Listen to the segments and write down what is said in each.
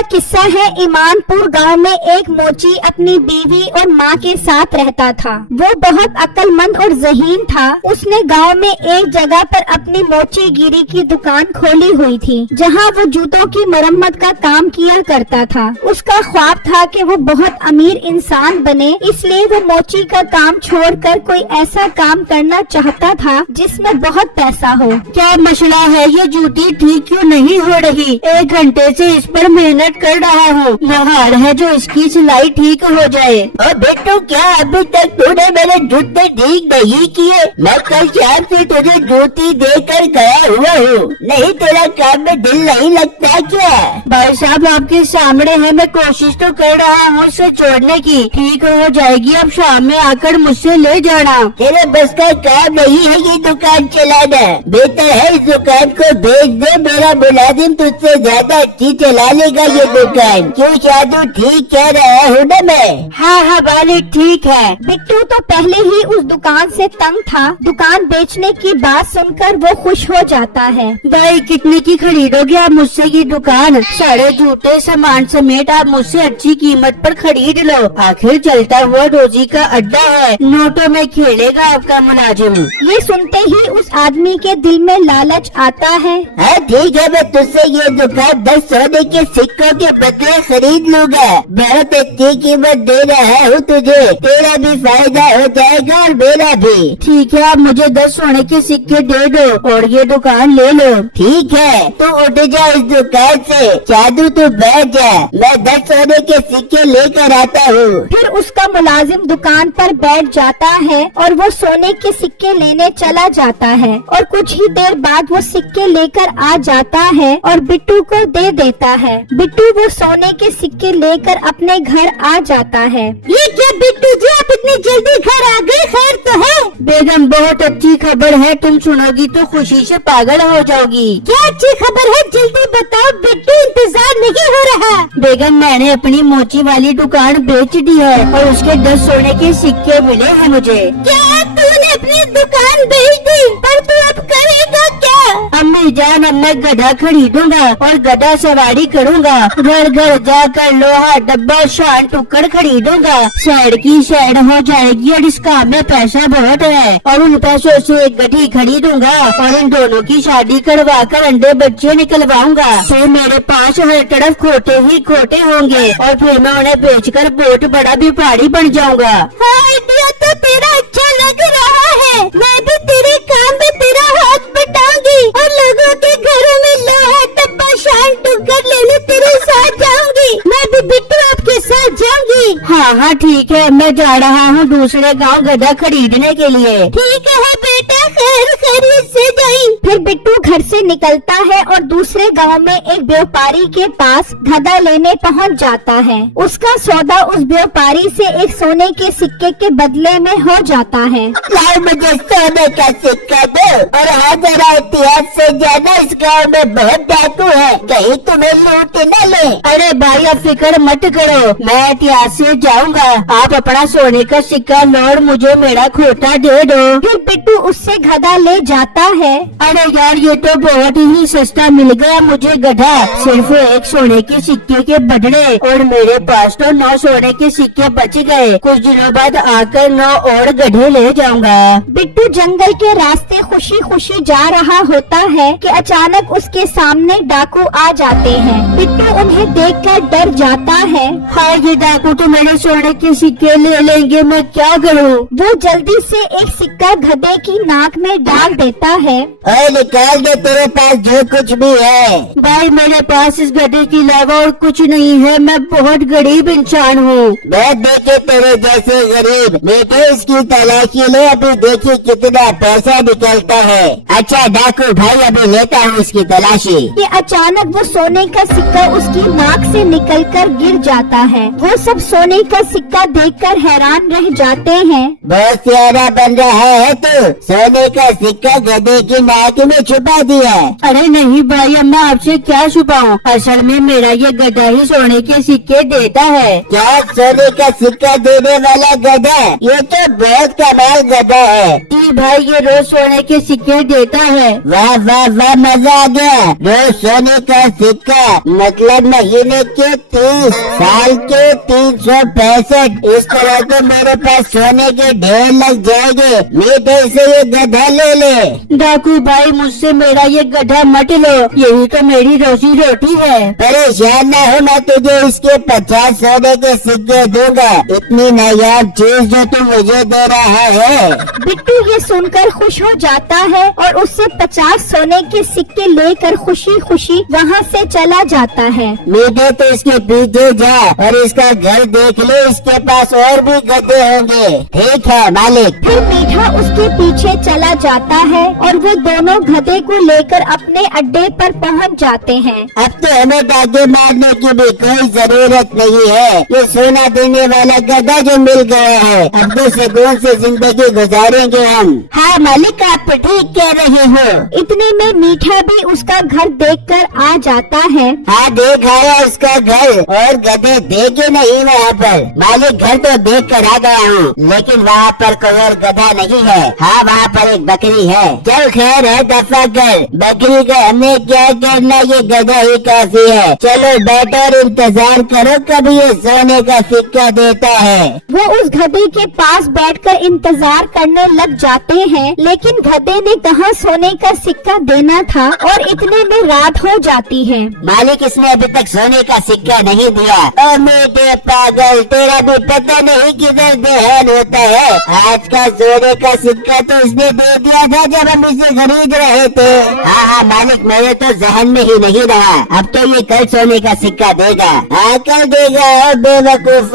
का किस्सा है। ईमानपुर गांव में एक मोची अपनी बीवी और माँ के साथ रहता था। वो बहुत अक्लमंद और ज़हीन था। उसने गांव में एक जगह पर अपनी मोची गिरी की दुकान खोली हुई थी, जहां वो जूतों की मरम्मत का काम किया करता था। उसका ख्वाब था कि वो बहुत अमीर इंसान बने, इसलिए वो मोची का काम छोड़कर कोई ऐसा काम करना चाहता था जिसमें बहुत पैसा हो। क्या मसला है? ये जूती ठीक क्यों नहीं हो रही? 1 घंटे से इस पर मेहनत कर रहा हूँ। नहार है जो इसकी सिलाई ठीक हो जाए। और बेटू, क्या अभी तक तूने मेरे जूते ठीक नहीं किए? मैं कल शाम से तुझे जूती देकर गया हुआ हूँ। नहीं, तेरा काम में दिल नहीं लगता क्या? भाई साहब, आपके सामने है, मैं कोशिश तो कर रहा हूँ इसे जोड़ने की। ठीक हो जाएगी, अब शाम में आकर मुझसे ले जाना। तेरे बस का काम नहीं है ये दुकान चलाना। बेहतर है इस दुकान को बेच दे। मेरा मुलाजिम तुझसे ज्यादा अच्छी चला लेगा ये दुकान। क्यों शादू, ठीक कह रहा हूँ ना मैं? हाँ मालिक, ठीक है। बिट्टू तो पहले ही उस दुकान से तंग था। दुकान बेचने की बात सुनकर वो खुश हो जाता है। भाई, कितने की खरीदोगे आप मुझसे ये दुकान? सारे जूते सामान समेत आप मुझसे अच्छी कीमत पर खरीद लो। आखिर चलता हुआ रोजी का अड्डा है, नोटों में खेलेगा आपका मुलाजिम। ये सुनते ही उस आदमी के दिल में लालच आता है। हाँ ठीक है, मैं तुझसे ये दुकान 10 सोने के सिक्कों के बदले खरीद लूंगा। बहुत अच्छी कीमत दे रहा हूँ तुझे। तेरा भी फायदा हो जाएगा और मेरा भी। ठीक है, आप मुझे 10 सोने के सिक्के दे दो और ये दुकान ले लो। ठीक है, तू उठ जा इस दुकान से। जादू तू बैठ जा, मैं 10 सोने के सिक्के लेकर आता हूँ। फिर उसका मुलाजिम दुकान पर बैठ जाता है और वो सोने के सिक्के लेने चला जाता है। और कुछ ही देर बाद वो सिक्के लेकर आ जाता है और बिट्टू को दे देता है। बिट्टू वो सोने के सिक्के लेकर अपने घर आ जाता है। ये क्या बिट्टू जी, आप इतनी जल्दी घर आ गए? खैर तो है? बेगम, बहुत अच्छी खबर है, तुम सुनोगी तो खुशी से पागल हो जाओगी। क्या अच्छी खबर है? जल्दी बताओ बिट्टू, इंतजार नहीं हो रहा। बेगम, मैंने अपनी मोची वाली दुकान बेच दी है और उसके 10 सोने के सिक्के मिले हैं मुझे। क्या तूने अपनी दुकान बेच दी? पर तू अब करेगा क्या? अम्मी जान, अब मैं गधा खरीदूंगा और गधा सवारी करूंगा। घर घर जाकर लोहा डब्बा शान टुकड़ खरीदूंगा। साइड की साइड हो जाएगी और इस काम में पैसा बहुत है। और उन पैसों से एक गधी खरीदूंगा और इन दोनों की शादी करवा कर अंडे बच्चे निकलवाऊंगा। फिर मेरे पास हर तरफ खोटे ही खोटे होंगे और फिर मैं उन्हें बेचकर बहुत बड़ा व्यापारी बन जाऊंगा। हाँ, आइडिया तो तेरा अच्छा लग रहा है। मैं भी तेरे काम में तेरा हाथ बटाऊंगी और लोगों के घरों में लोहा डब्बा शान टुकड़ लेने तेरे साथ जाऊंगी। मैं भी बिट्टू आपके साथ जाऊंगी। हाँ ठीक है, मैं जा रहा हूँ दूसरे गांव गधा खरीदने के लिए। ठीक है बेटा, खैर खैरियत से जाई। फिर बिट्टू घर से निकलता है और दूसरे गांव में एक व्यापारी के पास गधा लेने पहुंच जाता है। उसका सौदा उस व्यापारी से एक सोने के सिक्के के बदले में हो जाता है। लाओ मुझे सोने का सिक्का दो और हाँ जरा इतिहास से जाना, इस गाँव में बहुत डाकू है, कहीं तुम्हें लूट न ले। अरे भाई, अब फिक्र मत करो, मैं इतिहास से जाऊंगा। आप अपना सोने का सिक्का लौट मुझे मेरा खोटा दे दो। फिर बिट्टू उससे गधा ले जाता है। अरे यार, ये तो बहुत ही सस्ता मिल गया मुझे गधा, सिर्फ 1 सोने के सिक्के के बदले। और मेरे पास तो 9 सोने के सिक्के बच गए। कुछ दिनों बाद आकर 9 और गधे ले जाऊंगा। बिट्टू जंगल के रास्ते खुशी खुशी जा रहा होता है कि अचानक उसके सामने डाकू आ जाते हैं। बिट्टू उन्हें देखकर डर जाता है। हाँ, ये डाकू तो मेरे सोने के सिक्के ले लेंगे, मैं क्या करूँ? वो जल्दी से एक सिक्का गधे की नाक में डाल देता है। और निकाल दे तेरे पास जो कुछ भी है। भाई, मेरे पास इस गधे के अलावा और कुछ नहीं है, मैं बहुत गरीब इंसान हूँ। मैं देखे तेरे जैसे गरीब बेटे, इसकी तलाशी ले, अभी देखिए कितना पैसा निकलता है। अच्छा डाकू भाई, अभी लेता हूँ इसकी तलाशी। कि अचानक वो सोने का सिक्का उसकी नाक से निकलकर गिर जाता है। वो सब सोने सोने का सिक्का देखकर हैरान रह जाते हैं। बहुत सियारा बन रहा है तो सोने का सिक्का गधे की नाक में छुपा दिया। अरे नहीं भाई, अब मैं आपसे क्या छुपाऊं, असल में मेरा ये गधा ही सोने के सिक्के देता है। क्या सोने का सिक्का देने वाला गधा? ये तो बहुत कमाल गधा है। जी भाई, ये रोज सोने के सिक्के देता है। वाह वाह वाह, मजा आ गया। रोज सोने का सिक्का मतलब महीने के 30, साल के 365। इस तरह तो मेरे पास सोने के ढेर लग जाएंगे। मीठे से ये गधा ले ले। डाकू भाई, मुझसे मेरा ये गधा मत लो, यही तो मेरी रोजी रोटी है। परेशान न हो, मैं तुझे इसके 50 सोने के सिक्के दूंगा। इतनी नायाब चीज जो तू मुझे दे रहा है। बिट्टू ये सुनकर खुश हो जाता है और उससे 50 सोने के सिक्के लेकर खुशी खुशी वहाँ से चला जाता है। मीठे तो इसके पीछे जा और इसका घर देख ले, इसके पास और भी गधे होंगे। ठीक है मालिक। फिर मीठा उसके पीछे चला जाता है और वो दोनों गधे को लेकर अपने अड्डे पर पहुंच जाते हैं। अब तो हमें डाके मारने की भी कोई जरूरत नहीं है। ये सोना देने वाला गधा जो मिल गया है, अब तो सुकून से जिंदगी गुजारेंगे हम। हाँ मालिक, आप ठीक कह रहे हो। इतने में मीठा भी उसका घर देखकर आ जाता है। हाँ, देख आया उसका घर, और गधे देखे नहीं वहाँ पर। मालिक घर तो देख कर आ गया हूँ, लेकिन वहाँ पर कोई और गधा नहीं है। हाँ, वहाँ पर एक बकरी है। चल खैर है, दफा कर। बकरी का हमें क्या करना, ये गधा ही काफी है। चलो बैठो और इंतजार करो कभी ये सोने का सिक्का देता है। वो उस गधे के पास बैठकर इंतजार करने लग जाते हैं, लेकिन गधे ने कहाँ सोने का सिक्का देना था और इतने में रात हो जाती है। मालिक इसने अभी तक सोने का सिक्का नहीं दिया। ओ मेरे पागल, तेरा भी पता नहीं किधर ध्यान होता है। आज का सोने का सिक्का तो इसने दे दिया था जब हम इसे खरीद रहे थे। हाँ हाँ मालिक, मेरे तो जहन में ही नहीं रहा। अब तो ये कल सोने का सिक्का देगा। हाँ कल देगा, बेवकूफ।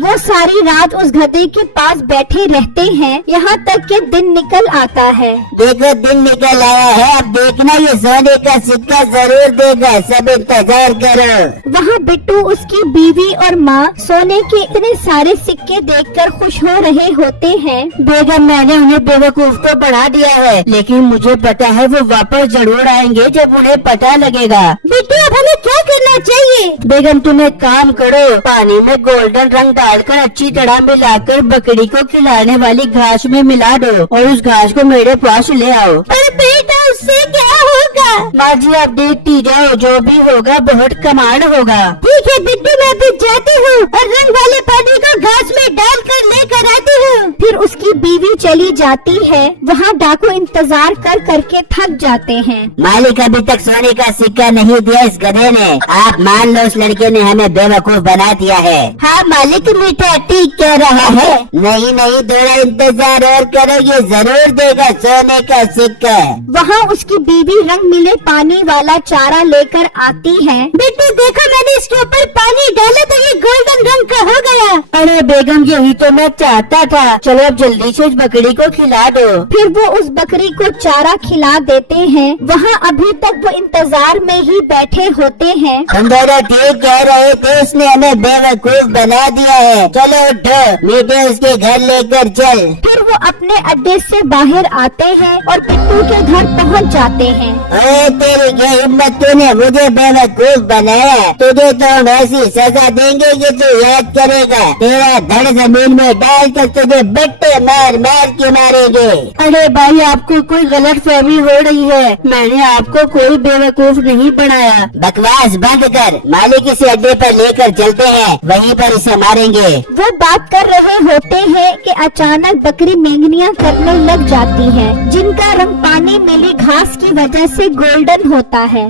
वो सारी रात उस गधे के पास बैठे रहते हैं, यहाँ तक कि दिन निकल आता है। देखो दिन निकल आया है, अब देखना ये सोने का सिक्का जरूर देगा। सब इंतजार करो। वहाँ बिट्टू, उसकी बीवी और माँ सोने के इतने सारे सिक्के देखकर खुश हो रहे होते हैं। बेगम, मैंने उन्हें बेवकूफ तो बढ़ा दिया है, लेकिन मुझे पता है वो वापस जरूर आएंगे जब उन्हें पता लगेगा। बिट्टू, अब हमें क्या करना चाहिए? बेगम तुम एक काम करो, पानी में गोल्डन रंग डालकर अच्छी तरह मिलाकर बकरी को खिलाने वाली घास में मिला दो और उस घास को मेरे पास ले आओ। पर बेटा, उससे क्या होगा? माँ जी आप देखती जाओ, जो भी होगा बहुत कमाल होगा। ठीक है बिट्टू, मैं भी जाती हूँ और रंग वाले पानी को घास में डालकर लेकर आती हूँ। फिर उसकी बीवी चली जाती है। वहाँ डाकू इंतजार कर करके थक जाते हैं। मालिक अभी तक सोने का सिक्का नहीं दिया इस गधे ने। आप मान लो उस लड़के ने हमें बेवकूफ बना दिया है। हाँ मालिक, मीठा ठीक कह रहा है। नहीं नहीं, थोड़ा इंतजार और करो, ये जरूर देगा सोने का सिक्का। वहाँ उसकी बीवी रंग मिले पानी वाला चारा लेकर आती है। बिट्टू देखो, मैंने इसके ऊपर पानी डाला तो ये गोल्डन रंग का हो गया। अरे बेगम, यही तो मैं चाहता था। चलो अब जल्दी से उस बकरी को खिला दो। फिर वो उस बकरी को चारा खिला देते हैं। वहाँ अभी तक वो इंतजार में ही बैठे होते हैं। हम दोनों ठीक कह रहे थे, इसने हमें बेवकूफ बना दिया है। चलो उठो, मीठे उसके घर लेकर चल। फिर वो अपने अड्डे से बाहर आते हैं और बिट्टू के घर पहुँच जाते हैं। अरे तेरी क्या हिम्मत, तूने मुझे बेवकूफ बनाया। तुझे तो हम ऐसी सजा देंगे कि तू याद करेगा। तेरा धड़ जमीन में डाल कर तुझे बट्टे मार मार के मारेंगे। अरे भाई, आपको कोई गलत फहमी हो रही है। मैंने आपको कोई बेवकूफ नहीं बनाया। बकवास बंद कर। मालिक इसे अड्डे पर लेकर चलते हैं, वहीं पर इसे मारेंगे। वो बात कर रहे होते हैं कि अचानक बकरी मेंगनियां करने लग जाती है, जिनका रंग पानी मिली घास की वजह से गोल्डन होता है।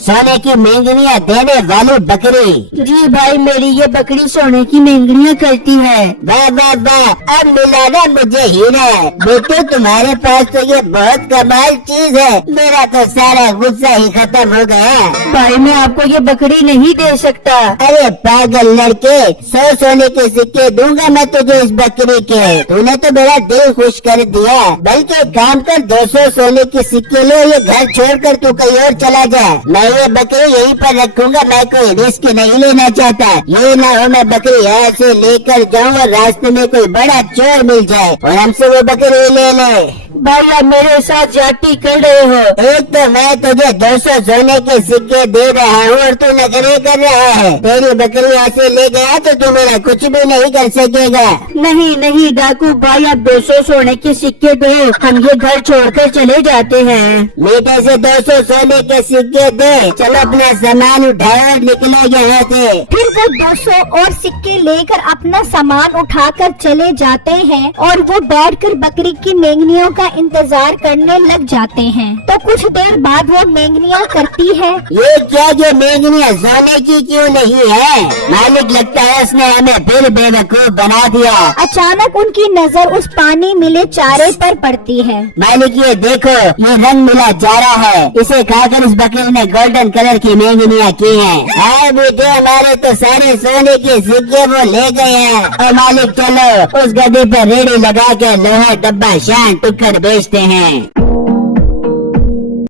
सोने की मेंगनियां देने वाली बकरी। जी भाई, मेरी ये बकरी सोने की मेंगनियां करती है। वाह वाह वाह, अब मिलाना मुझे हीरा। बेटे तुम्हारे पास तो ये बहुत कमाल चीज है। मेरा तो सारा गुस्सा ही खत्म हो गया। भाई मैं आपको ये बकरी नहीं दे सकता। अरे पागल लड़के, 100 सोने के सिक्के दूंगा मैं तुझे इस बकरी के। तूने तो मेरा मेरा दिल खुश कर दिया। बल्कि एक काम कर, 200 सोने के सिक्के ले, ये घर छोड़कर तू कहीं और चला जा। मैं ये बकरी यहीं पर रखूंगा, मैं कोई रिस्क नहीं लेना चाहता। ये ना हो मैं बकरी यहाँ से लेकर जाऊँ और रास्ते में कोई बड़ा चोर मिल जाए और हमसे वो बकरी ले ले। भैया मेरे साथ जाती कर रहे हो। एक तो मैं तुझे 200 सोने के सिक्के दे रहा हूँ और तू नखरे कर रहा है। तेरी बकरी ऐसे ले गया तो तू मेरा कुछ भी नहीं कर सकेगा। नहीं नहीं डाकू भाई, आप 200 सोने के सिक्के दो, हम ये घर छोड़कर चले जाते हैं। मीठे से 200 सोने के सिक्के दे, चलो अपना सामान उठाओ और निकलो यहाँ से। फिर वो 200 और सिक्के लेकर अपना सामान उठाकर चले जाते हैं और वो बैठकर बकरी की मेंगनियों का इंतजार करने लग जाते हैं। तो कुछ देर बाद वो मेंगनियाँ करती है, ये क्या, ये मेंगनियाँ सोने की क्यों नहीं है? मालिक, लगता है उसने हमें फिर बेवकूफ बना दिया। अचानक उनकी नजर उस पानी मिले चारे पर पड़ती है। मालिक ये देखो, ये रंग मिला चारा है, इसे खाकर इस बकरी ने गोल्डन कलर की मेंगनियाँ की हैं। हाय बेटे, हमारे तो सारे सोने के सिक्के वो ले गए हैं। और मालिक चलो उस गड्ढे पर रेड़ी लगा के लोहा डब्बा शान टुकड़ बेचते हैं।